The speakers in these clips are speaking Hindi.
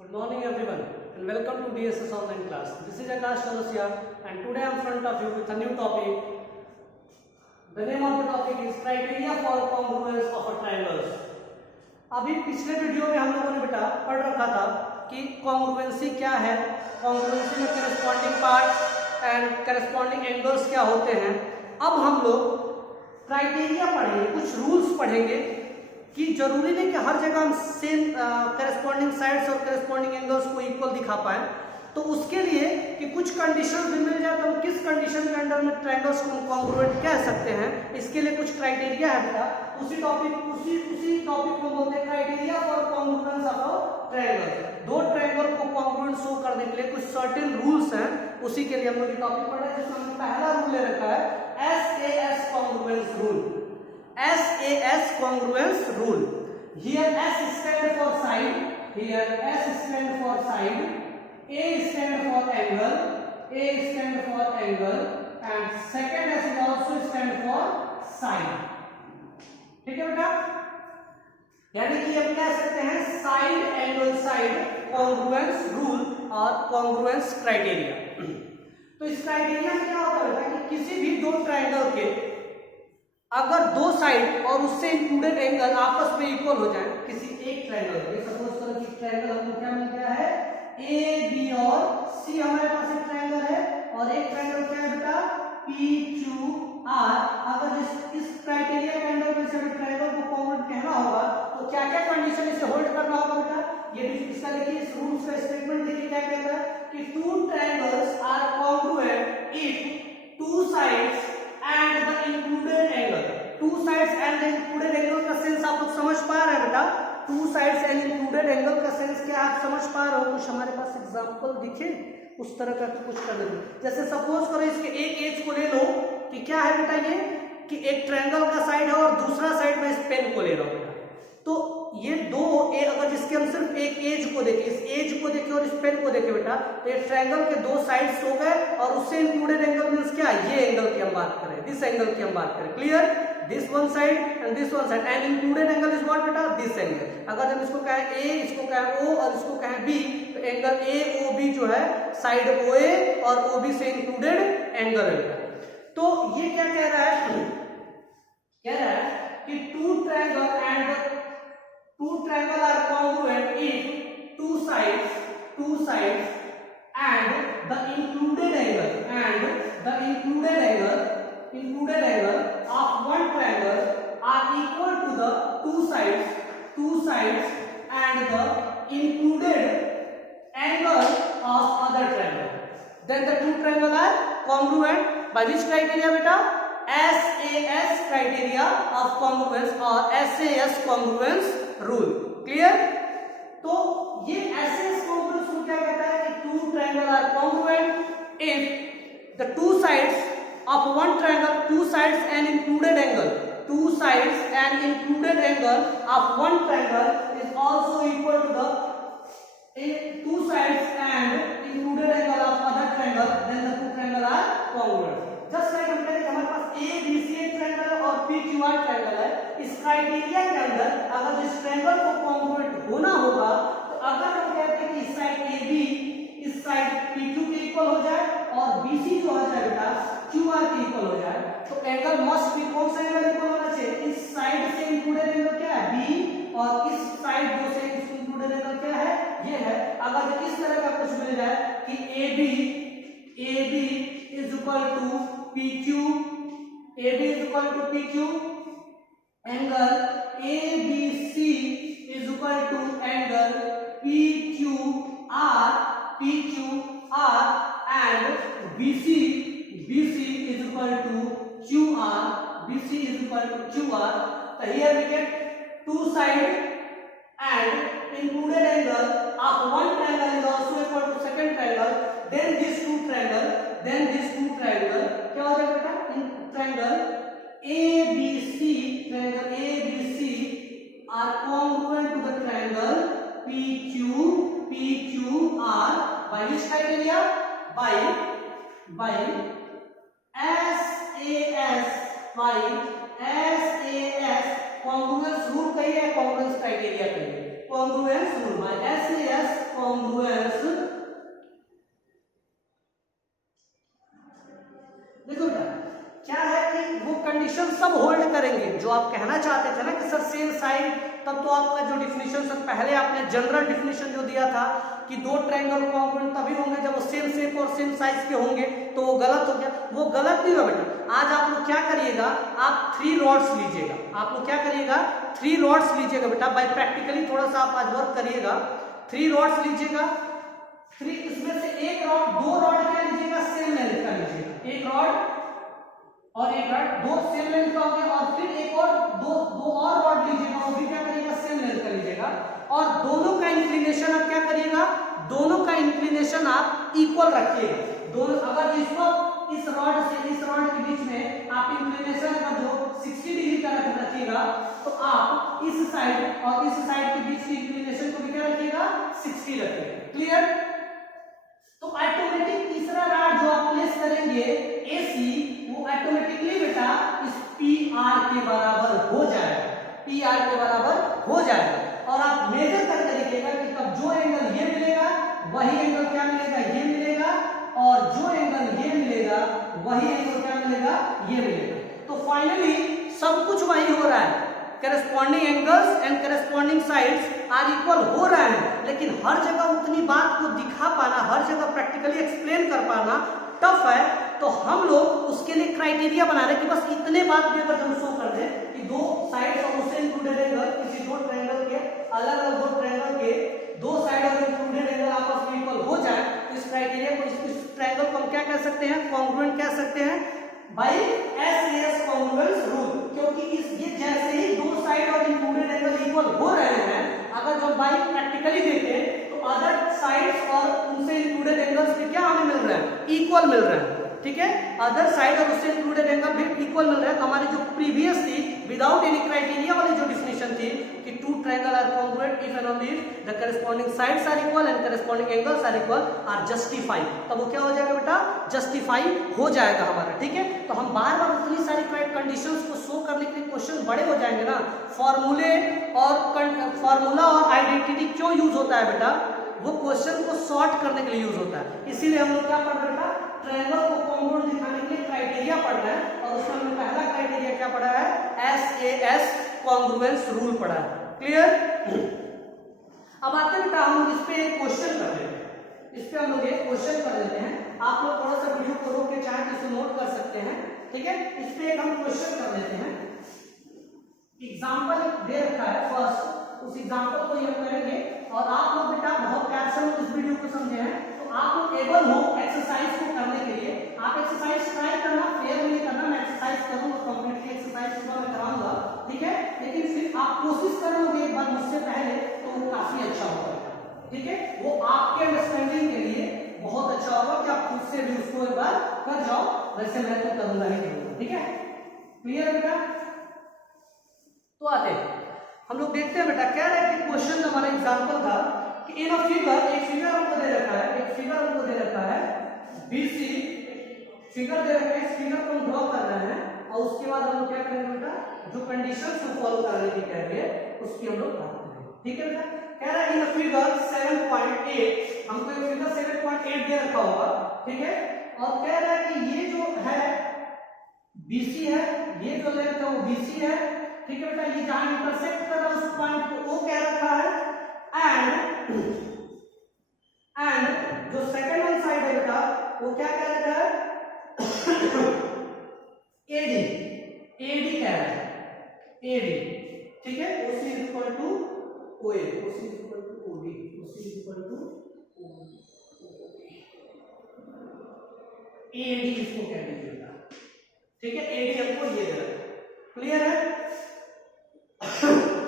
Good morning everyone and welcome to DSS online class. This is Akash Chaurasia and today I am in front of you with a new topic. The name of the topic is criteria for congruence of a triangles. अभी पिछले वीडियो में हम लोगों ने बेटा पढ़ रखा था कि कॉन्ग्रुएंसी क्या है, कॉन्ग्रुएंसी में corresponding part and corresponding angles क्या होते हैं। अब हम लोग क्राइटेरिया पढ़ेंगे, कुछ रूल्स पढ़ेंगे कि जरूरी नहीं कि हर जगह हम सेम करस्पॉन्डिंग साइड्स और करस्पॉन्डिंग एंगल्स को इक्वल दिखा पाए, तो उसके लिए कि कुछ कंडीशन भी मिल जाए तो हम किस कंडीशन के अंडर में ट्रायंगल्स को कॉन्ग्रुएंट कह सकते हैं, इसके लिए कुछ क्राइटेरिया है बेटा। उसी टॉपिक को बोलते हैं criteria for congruence of a triangle. दो ट्रायंगल को कॉन्ग्रुएंट शो करने के लिए कुछ सर्टेन रूल्स हैं, उसी के लिए हम लोग ये टॉपिक पढ़ रहे हैं, जिसमें हमने पहला रूल ले रखा है SAS congruence rule. SAS congruence rule. Here S stand for side. Here S stand for side. A stand for angle. A stand for angle. And second S is also stand for side. ठीक है बेटा? यानी कि हम कह सकते हैं side angle side congruence rule और कॉन्ग्रुएंस क्राइटेरिया। तो इस क्राइटेरिया में क्या होता है बेटा कि किसी भी दो ट्रायंगल के अगर दो साइड और उससे इंक्लूडेड एंगल आपस में इक्वल हो जाए, किसी एक ट्रायंगल के, सपोज करो कि ट्रायंगल हमको क्या मिल गया है ए बी और सी, हमारे पास एक ट्रायंगल है और एक ट्रायंगल क्या है बेटा पी क्यू आर। अगर इस क्राइटेरिया के अंडर में से ट्रायंगल को कॉन्ग्रुएंट कहना होगा तो क्या क्या कंडीशन इसे होल्ड करना होगा बेटा। ये भी इसका देखिए, इस रूल्स का स्टेटमेंट देखिए क्या कहता है कि two triangles are congruent if two sides and the included angle, two sides and the included angle का सेंस आप लोग समझ पा रहे हैं बेटा। two sides and included angle का सेंस क्या आप समझ पा रहे हो? कुछ हमारे पास एग्जांपल दिखे उस तरह का कुछ कर दो। जैसे सपोज करो इसके एक एज को ले लो कि क्या है बेटा ये कि एक ट्रायंगल का साइड है और दूसरा साइड में इस पेन को ले लो बेटा। तो ये दो अगर जिसके हम सिर्फ एक एज को देखें, इस एज को देखें और इस पेन को देखें बेटा, तो ये ट्रायंगल के दो साइड्स हो गए और उससे इंक्लूडेड एंगल मींस क्या, ये एंगल की हम बात करें, दिस एंगल की हम बात करें। Clear? This one side and this one side and included angle is what बेटा, दिस एंगल। अगर हम इसको कहें ए, इसको कहें ओ और इसको कहें बी, तो एंगल ए ओ बी जो है साइड ओ ए और ओ बी से इंक्लूडेड एंगल है। तो ये क्या कह रहा है, कह रहा है कि to triangle are congruent if two sides and the included angle of one triangle are equal to the two sides and the included angle of other triangle, then the two triangle are congruent by which criteria beta? SAS criteria of congruence or SAS congruence rule. Clear? तो ये SAS congruence rule क्या कहता है कि two triangle are congruent if the two sides of one triangle, two sides and included angle of one triangle is also equal to the two sides and included angle of other triangle, then the two triangle are congruent. Just like हम कहें हमारे पास ए बी सी एक ट्रायंगल है और पी क्यू आर ट्रायंगल है। इस क्राइटेरिया के अंदर अगर इस ट्रायंगल को कॉन्ग्रुएंट होना होगा तो अगर हम कहते हैं कि इस साइड ए बी इस साइड पी क्यू के इक्वल हो जाए और बी सी जो हो जाए बेटा क्यू आर के इक्वल हो जाए, तो एंगल मस्ट बी, कौन सा एंगल इक्वल होना चाहिए? इस साइड से इंक्लूडेड एंगल क्या है बी और इस साइड जो से इंक्लूडेड एंगल क्या है ये है। अगर इस तरह का कुछ मिल जाए कि A B is equal to PQ, AB is equal to PQ, angle ABC is equal to angle PQR, and BC is equal to QR. So here we get two side and included angle of one triangle is also equal to second triangle, then these two triangle क्या हो जाएगा बेटा, triangle ABC are congruent to the triangle PQR by which criteria? By SAS congruence rule कही है, congruence criteria कही है, congruence rule by SAS जो आप कहना चाहते थे ना कि सर सेम साइड, तब तो आपका जो डिफिनेशन सर पहले आपने जनरल डिफिनेशन जो दिया था कि दो ट्रायंगल कॉन्ग्रुएंट तभी होंगे जब वो सेम शेप और सेम साइज के होंगे, तो वो गलत हो गया। वो गलत नहीं हुआ बेटा। आज आप लोग क्या करिएगा, आप 3 रॉड्स लीजिएगा। आप लोग क्या करिएगा, 3 रॉड्स लीजिएगा बेटा। बाय प्रैक्टिकली थोड़ा सा आप आज वर्क करिएगा। 3 रॉड्स लीजिएगा। 3 इसमें से एक रॉड, 2 रॉड क्या लीजिएगा, सेम लेंथ का लीजिएगा। एक रॉड और एक रॉड, 2 सेम लेंथ का हो गया। और फिर एक और दो और रॉड लीजिएगा, वो भी क्या करिएगा, सेम लेंथ का लीजिएगा। और दोनों का इंक्लिनेशन आप क्या करिएगा, दोनों का इंक्लिनेशन आप इक्वल रखिएगा। दोनों, अगर इसको इस रॉड से इस रॉड के बीच में आप इंक्लिनेशन का जो 60 डिग्री का रखिएगा, तो आप इस साइड और इस साइड के बीच की इंक्लिनेशन को भी क्या रखिएगा, 60 रखिएगा। क्लियर? तो ऑटोमेटिक तीसरा रॉड जो आप प्लेस करेंगे AC, वो ऑटोमेटिकली बेटा इस PR के बराबर हो जाएगा। PR के बराबर हो जाएगा। और आप मेजर करके देखिएगा कि तब जो एंगल ये मिलेगा वही एंगल क्या मिलेगा, ये मिलेगा। और जो एंगल ये मिलेगा वही एंगल क्या मिलेगा, ये मिलेगा। तो फाइनली सब कुछ वही हो रहा है। Corresponding angles and corresponding sides are equal हो रहा है, लेकिन हर जगह उतनी बात को दिखा पाना, हर जगह प्रैक्टिकली एक्सप्लेन कर पाना टफ है। तो हम लोग उसके लिए क्राइटेरिया बना रहे हैं कि बस इतने बात भी अगर हम शो कर दें कि दो साइड्स और उससे इंक्लूडेड एंगल, किसी दो ट्रायंगल के अलग अलग दो ट्रायंगल के दो साइड और इंक्लूडेड एंगल आपस में इक्वल हो जाए, तो इस क्राइटेरिया को, इस ट्रायंगल को हम क्या कह सकते हैं, कॉन्ग्रुएंट कह सकते हैं बाय SAS कॉन्ग्रुएंस रूल। क्योंकि ये जैसे ही दो साइड और इंक्लूडेड एंगल इक्वल हो रहे हैं, अगर जो बाय प्रैक्टिकली देखें तो अदर साइड्स और उनसे इंक्लूडेड एंगल्स भी क्या हमें मिल रहे हैं, इक्वल मिल रहे हैं। ठीक है, अदर साइड और उससे इंक्लूडेड एंगल भी इक्वल मिल रहा है। तो हमारी जो प्रीवियस थी विदाउट एनी क्राइटेरिया वाली जो डिफिनेशन थी कि 2 triangle are congruent if and only the corresponding sides are equal and corresponding angles are equal are justify, तब वो क्या हो जाएगा बेटा, जस्टिफाई हो जाएगा हमारा। ठीक है, तो हम बार बार उतनी सारी कंडीशंस को शो करने के लिए क्वेश्चन बड़े हो जाएंगे ना। फॉर्मूला और आइडेंटिटी क्यों यूज होता है बेटा, वो क्वेश्चन को सॉर्ट करने के लिए यूज होता है। इसीलिए हम लोग क्या पढ़ रहे हैं, ट्रायंगल को कॉन्ग्रुएंट दिखाने के लिए क्राइटेरिया पढ़ रहे हैं। और उसमें हमने पहला क्राइटेरिया क्या पढ़ा है, SAS कॉन्ग्रुएंस रूल पढ़ा है। क्लियर? अब आते बेटा हम लोग इस पे एक क्वेश्चन कर लेते हैं। इस पे हम लोग एक क्वेश्चन कर लेते हैं। आप लोग थोड़ा सा वीडियो को रोक के चाहे तो इसे नोट कर सकते हैं। ठीक है, इस पे एक हम क्वेश्चन कर लेते हैं। एग्जाम्पल दे रखा है फर्स्ट, उस एग्जाम्पल को हम करेंगे। और आप लोग बेटा बहुत प्यार से इस वीडियो को समझे हैं, तो आप लोग एबल हो एक्सरसाइज को करने के लिए। आप एक्सरसाइज ट्राई करना, फेयर नहीं करना। मैं एक्सरसाइज करूंगा, कंप्लीटली एक्सरसाइज सुबह में कराऊंगा। ठीक है, लेकिन फिर आप कोशिश करोगे एक बार मुझसे पहले, तो वो काफी अच्छा होगा। ठीक है, वो आपके अंडरस्टैंडिंग के लिए बहुत अच्छा होगा कि आप खुद से भी उसको एक बार कर जाओ। वैसे मैं तो करूंगा ही करूंगा। ठीक है, क्लियर बेटा? तो आते हैं हम लोग, देखते हैं बेटा क्या रहा है कि क्वेश्चन हमारा एग्जांपल था कि इन अ फिगर, एक फिगर हमको दे रखा है, एक फिगर हमको दे रखा है BC फिगर दे रखा है। इस फिगर को हम ड्रॉ कर रहे हैं और उसके बाद हम लोग क्या करेंगे बेटा, जो कंडीशंस को फॉलो करने की कहेंगे उसकी हम लोग बात करेंगे। ठीक है बेटा, कह रहा है इन अ फिगर 7.8, हमको एक फिगर 7.8 दे रखा होगा। ठीक है, और कह रहा है कि ये जो है BC है, ये जो लेंथ है वो BC है। ठीक है बेटा, ये जहां इंटरसेक्ट कर रहा है उस पॉइंट को O कह रखा है। एंड जो सेकंड वन साइड है बेटा वो क्या कह रखा है, AD कह रहा है, AD। ठीक है, OC is equal to OA, OC is equal to OD, OC is equal to AD इसको कह दीजिएगा। ठीक है, AD हमको ये दे रहा है। क्लियर है?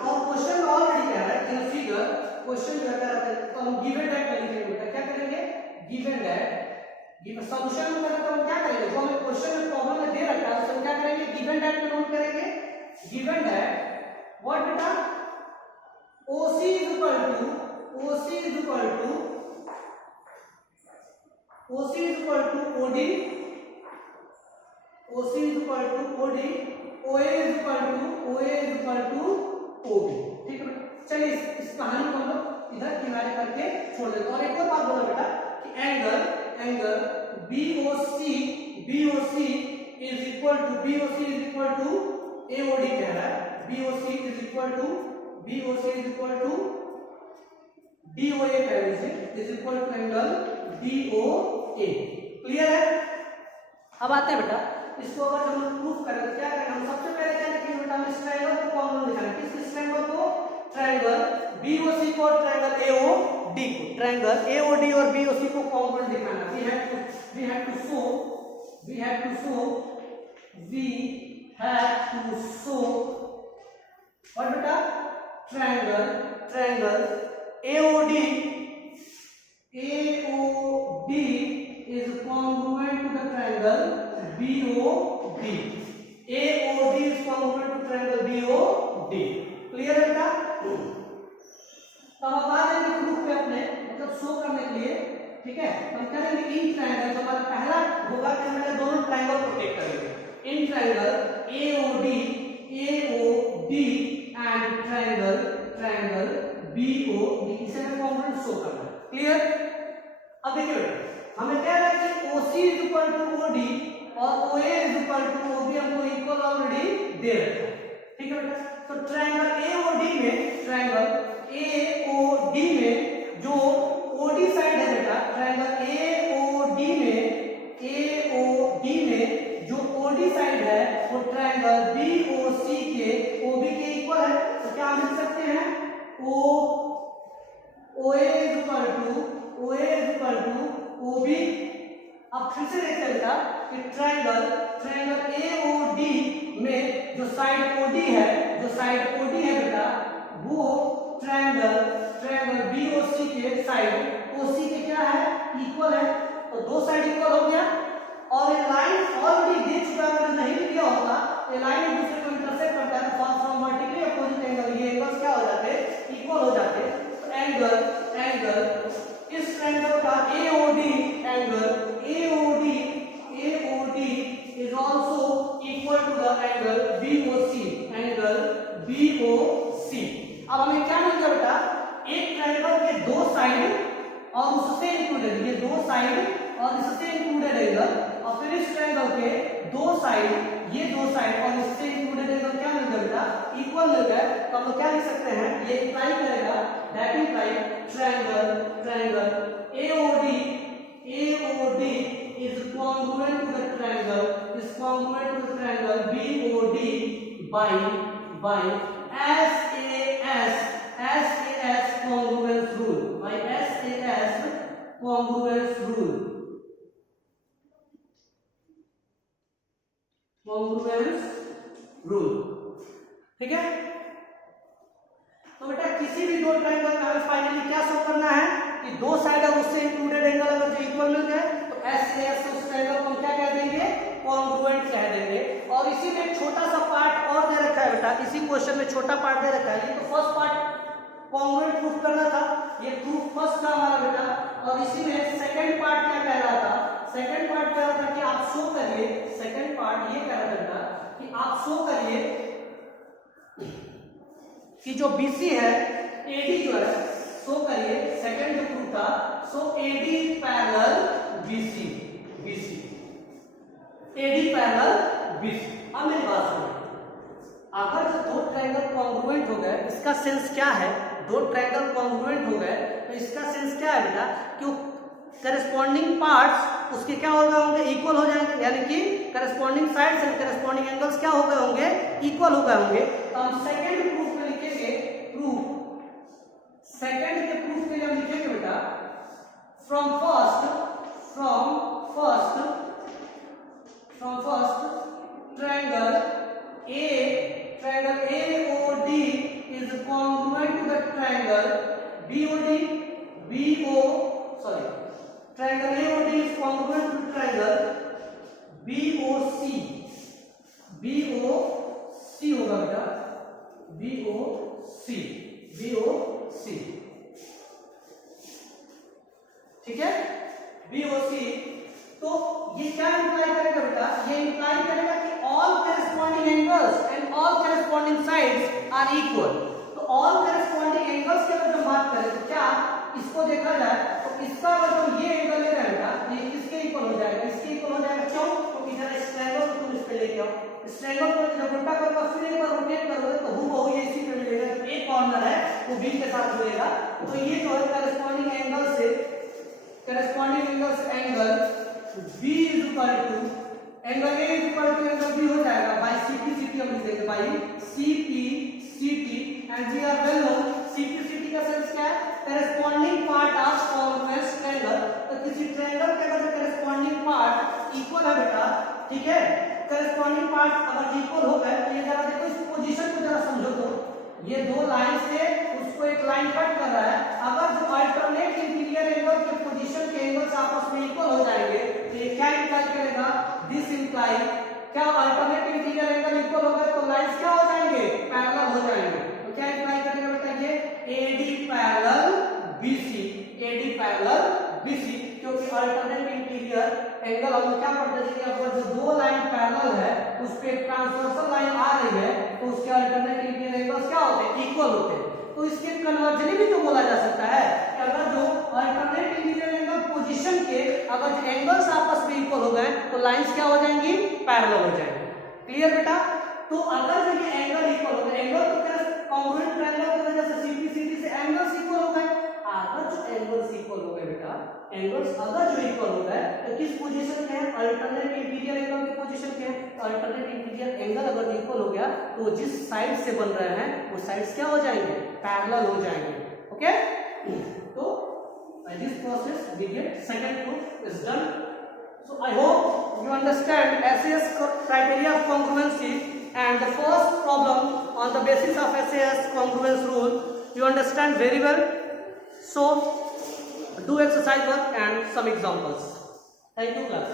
और क्वेश्चन ऑलरेडी कह रहा है इन फिगर, क्वेश्चन जो कह रहा है तो हम गिवन दैट करेंगे बेटा। क्या करेंगे, गिवन दैट। गिवन सॉल्यूशन में तो हम क्या करेंगे, जो हमें क्वेश्चन में प्रॉब्लम में दे रखा है उसको क्या करेंगे, गिवन दैट में नोट करेंगे। गिवन दैट व्हाट बेटा, OC is equal to OD, OA is equal to OB। ठीक है, चलिए इस कहानी को हम लोग इधर किनारे करके छोड़ देते हैं। और एक और बात बोला बेटा कि angle BOC is equal to AOD कह रहा है, BOC is equal to DOA कह लीजिए, is equal to angle DOA। Clear है? अब आते हैं बेटा, इसको अगर हम प्रूफ करें तो क्या करेंगे, हम सबसे पहले क्या लिखेंगे बेटा, हम इस ट्रायंगल को कॉमन दिखाएंगे। किस ट्रायंगल को? ट्रायंगल BOC को और ट्रायंगल AOD को, ट्रायंगल AOD और BOC को कॉमन दिखाना। we have to show what बेटा, triangle AOD is congruent to the triangle BOD। AOD is congruent to triangle BOD। Clear है बेटा? तो हम आ जाएंगे प्रूफ पे अपने, मतलब शो करने के लिए, ठीक है। हम करेंगे इन ट्रायंगल, तो हमारा पहला होगा कि हम दोनों ट्रायंगल को टेक करेंगे। In triangle AOD and triangle BOD, इसे हमें कॉम्पोनेंट शो करना है। क्लियर? अब देखिए बेटा, हमें क्या है कि OC is equal to OD और OA is equal to OB हमको इक्वल ऑलरेडी दे रखा है, ठीक है बेटा। तो ट्रायंगल AOD में जो OD साइड है बेटा, ट्रायंगल AOD में जो OD साइड है वो ट्रायंगल BOC के OB के इक्वल है। तो क्या हम लिख सकते हैं, OA is equal to OB। अब फिर से देखते हैं बेटा कि ट्रायंगल AOD में जो साइड OD है बेटा, वो ट्रायंगल BOC के साइड OC के क्या है, इक्वल है। तो दो साइड इक्वल हो गया, और ये लाइन ऑलरेडी दे चुका है, अगर नहीं दिया होता ये लाइन एक दूसरे को इंटरसेक्ट करता है, तो फ्रॉम वर्टिकली अपोजिट एंगल ये एंगल्स क्या हो जाते हैं, इक्वल हो जाते हैं। तो एंगल इस ट्रायंगल का AOD is also equal to the angle BOC। अब हमें क्या मिल गया बेटा, एक ट्रायंगल के दो साइड और उससे इंक्लूडेड, ये दो साइड और इससे इंक्लूडेड एंगल, और फिर इस ट्रायंगल के दो साइड और इससे इंक्लूडेड एंगल क्या मिल गया बेटा, इक्वल मिल गया। तो हम लोग क्या लिख सकते हैं, ये इम्प्लाई करेगा, that imply triangle AOD is congruent to the triangle BOD by SAS congruence rule, ठीक है। तो बेटा किसी भी दो ट्रायंगल का हमें फाइनली क्या शो करना है कि दो साइड और उससे इंक्लूडेड एंगल अगर जो इक्वल मिल गए तो SAS उस ट्रायंगल को हम क्या कह देंगे, कॉन्ग्रुएंट कह देंगे। और इसी में एक छोटा सा पार्ट और दे रखा है बेटा, इसी क्वेश्चन में छोटा पार्ट दे रखा है। ये तो फर्स्ट पार्ट कॉन्ग्रुएंट प्रूफ करना था, ये प्रूफ फर्स्ट था हमारा बेटा। और इसी में सेकंड पार्ट क्या कह रहा था, सेकंड पार्ट कह रहा था कि आप शो करिए, सेकंड पार्ट ये कह रहा था कि आप शो करिए कि जो BC है, AD जो है, शो करिए, सेकंड जो प्रूफ था, सो AD पैरेलल BC। अब मेरी बात सुनो, अगर जो दो ट्रायंगल कॉन्ग्रुएंट हो गए, इसका सेंस क्या है, दो ट्रायंगल कॉन्ग्रुएंट हो गए तो इसका सेंस क्या है बेटा, कि करस्पॉन्डिंग पार्ट्स उसके क्या हो गए होंगे, इक्वल हो जाएंगे, यानी कि corresponding sides and corresponding angles क्या हो गए होंगे, इक्वल हो गए होंगे। तो हम सेकंड प्रूफ में लिखेंगे, सेकंड के प्रूफ के लिए हम लिखेंगे बेटा, from first triangle AOD is congruent to the triangle triangle AOD is congruent to the triangle BOC होगा बेटा, BOC, ठीक है, BOC। तो ये क्या इंप्लाई करेगा बेटा, ये इंप्लाई करेगा कि all corresponding angles and all corresponding sides are equal. तो ऑल करस्पॉन्डिंग एंगल्स की अगर हम बात करें तो क्या इसको देखा जाए तो इसका अगर हम ये एंगल ले रहे हैं बेटा, ये किसके इक्वल हो जाएगा, इसके इक्वल हो जाएगा। क्यों? क्योंकि जरा इस ट्रायंगल को तुम इस पे लेके आओ, इस ट्रायंगल को जब उल्टा करूंगा फिर एक बार रोटेट करोगे तो हूबहू ये इसी पे मिलेगा। तो एक कॉर्नर है वो बी के साथ मिलेगा, तो ये जो है करस्पॉन्डिंग एंगल से angle B is equal to angle A is equal to angle B हो जाएगा बाय CP हम लिख देंगे by CP and we are well known CP का सेंस क्या है? Corresponding part of convex triangle. तो किसी ट्रायंगल के अगर करस्पॉन्डिंग पार्ट इक्वल है बेटा, ठीक है, करस्पॉन्डिंग पार्ट अगर इक्वल हो गए तो ये जरा देखो इस पोजीशन को जरा समझो। तो ये दो लाइन से उसको एक लाइन कट कर रहा है, अगर जो अल्टरनेट इंटीरियर एंगल के पोजीशन के एंगल्स आपस में इक्वल हो जाएंगे तो ये क्या इंप्लाई करेगा? दिस इंप्लाई क्या अल्टरनेट इंटीरियर एंगल इक्वल हो गए तो लाइंस क्या हो जाएंगे? पैरेलल हो जाएंगे। तो क्या इंप्लाई करेगा बेटा? ये AD पैरेलल BC, क्योंकि अल्टरनेट इंटीरियर एंगल हम क्या पढ़ते थे कि अगर जो दो लाइन पैरेलल है उस पे एक ट्रांसवर्सल लाइन आ रही है तो उसके अल्टरनेट इंटीरियर एंगल्स क्या होते हैं? इक्वल होते हैं। तो इसके कन्वर्जन भी तो बोला जा सकता है कि अगर जो अल्टरनेट इंटीरियर एंगल पोजीशन के अगर एंगल्स आपस में इक्वल हो गए तो लाइंस क्या हो जाएंगी? पैरेलल हो जाएंगी। क्लियर बेटा? तो अगर जो ये एंगल इक्वल हो गए, एंगल तो क्या कॉन्ग्रुएंट ट्रायंगल की वजह से CP से एंगल्स इक्वल हो गए। अगर जो एंगल्स इक्वल हो गए बेटा, एंगल्स अगर जो इक्वल हो गए तो किस पोजीशन के हैं? अल्टरनेट इंटीरियर एंगल के पोजीशन के हैं। तो अल्टरनेट इंटीरियर एंगल अगर इक्वल हो गया तो जिस साइड से बन रहे हैं वो साइड्स क्या हो जाएंगे? पैरेलल हो जाएंगे। ओके, तो this process we get second proof is done. So I hope you understand SAS criteria of congruency and the first problem on the basis of SAS congruence rule you understand very well. So do exercise work and some examples. Thank you class.